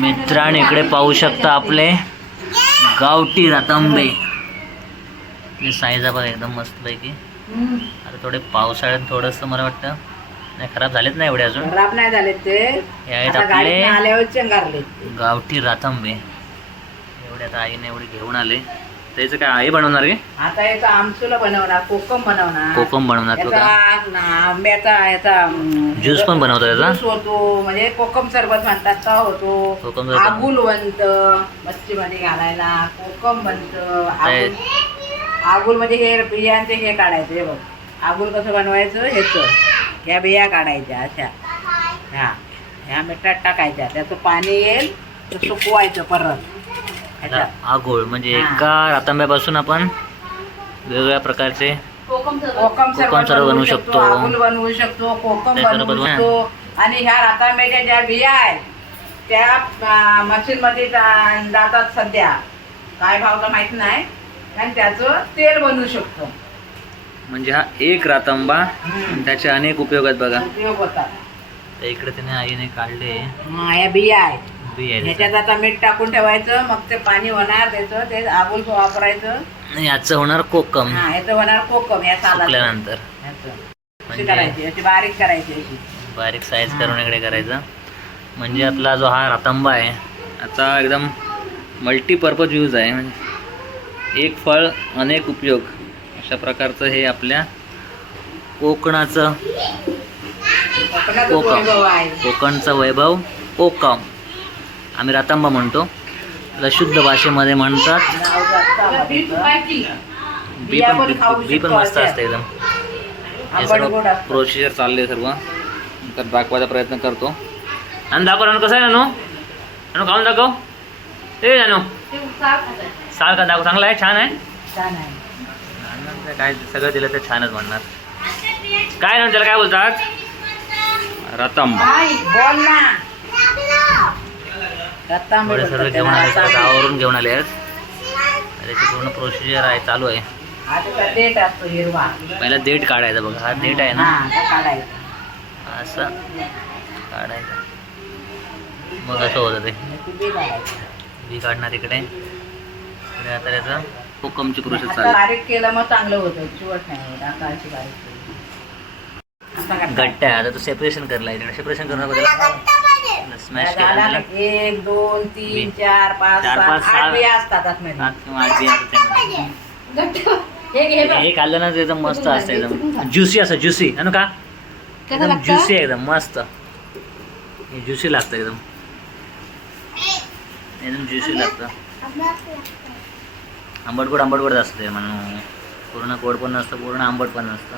मित्रांनो इकडे पाहू शकता आपले गावठी रतांबे. साईज बघा एकदम मस्त पैकी. आता थोडे पावसाळ्यात थोडंसं मला वाटतं नाही खराब झालेत नाही एवढे अजून. खराब नाही झाले ते. हे आहेत आपले आल्यावर चंगारले गावठी रतांबे. एवढे आता आईने एवढे घेऊन आले. त्याचं काय आई बनवणार आहे? आता याचा आमचूला बनवणार, कोकम बनवणार. कोकम बनवणार बघा. आंब्याचा याचा ज्यूस पण बनवतो त्याचा. ज्यूस होतो म्हणजे कोकम सरबत म्हणतात तो होतो. कोकम सरबत. आगुल बनत मच्छीमध्ये घालायला. कोकम बनत. आगुल मध्ये हे बियांचे हे काढायचे. हे बघ आगुल कसं बनवायचं ह्याच या बिया काढायच्या अशा. ह्या मिठात टाकायच्या. त्याचं पाणी येईल तर सुकवायचं परत. आगोळ म्हणजे एका रतांब्यापासून आपण वेगवेगळ्या प्रकारचे कोकम सरबत बनवू शकतो. आगुल बनवू शकतो. कोकम बनवू शकतो. आणि ह्या रतांब्याच्या ज्या बिया आहेत त्या मशीन मध्ये जातात सध्या. काय भाव तर माहित नाही. आणि त्याचं तेल बनवू शकतो. म्हणजे हा एक रतांबा त्याचे अनेक उपयोग आहेत बघा. उपयोग होतात. इकडे त्याने आईने काढले या बिया आहेत. बिया. ह्याच्यात आता मीठ टाकून ठेवायचं. मग ते पाणी होणार त्याचं. ते आगुल वापरायचं. याचं होणार कोकम. याचं होणार कोकम. या सुकल्यानंतर अशी करायची. अशी बारीक करायची. अशी बारीक साईज करून इकडे करायचं. म्हणजे आपला जो हा रतांबा आहे आता एकदम मल्टीपर्पज यूज आहे. म्हणजे एक फळ अनेक उपयोग अशा प्रकारचं हे आपल्या कोकणाचं कोकम. कोकणचं वैभव कोकम आम्ही रतांबा म्हणतो. त्याला शुद्ध भाषेमध्ये म्हणतात बी पण मस्त असते एकदम. हे सर्व प्रोसिजर चालले सर्व तर दाखवायचा प्रयत्न करतो. आणि दाखव नानू कसं आहे नानू. नानू खाऊन दाखव. ते नानू साल का दाखव. चांगला आहे छान आहे. काय सगळं दिलं तर छानच म्हणणार. काय ना त्याला काय बोलतात रतांबा. सर्व घेऊन आले गावावरून घेऊन आले आहेत. त्याची पूर्ण प्रोसिजर आहे चालू आहे. पहिला देठ काढायचा बघा. हा देठ आहे ना असं काढायचं. मग असं होतं ते बी काढणार इकडे. आता त्याचं कोकमची प्रोसेस चालू. बारीक केलं मग चांगलं होतं. चिवट नाही गट्ट्या. आता तो सेपरेशन करला आहे. सेपरेशन करणार बघा. स्मॅश केला. 1 2 3 4 5 6 बिया असतात आतमध्ये. हे खाल्लं ना एकदम मस्त असतं. एकदम ज्युसी असं. ज्युसी है ना का एकदम ज्युसी एकदम मस्त. हे ज्युसी लागतं एकदम. एकदम ज्युसी लागतं. आंबट गोड असतं ते म्हणून. पूर्ण गोड पण नसतं पूर्ण आंबट पण नसतं.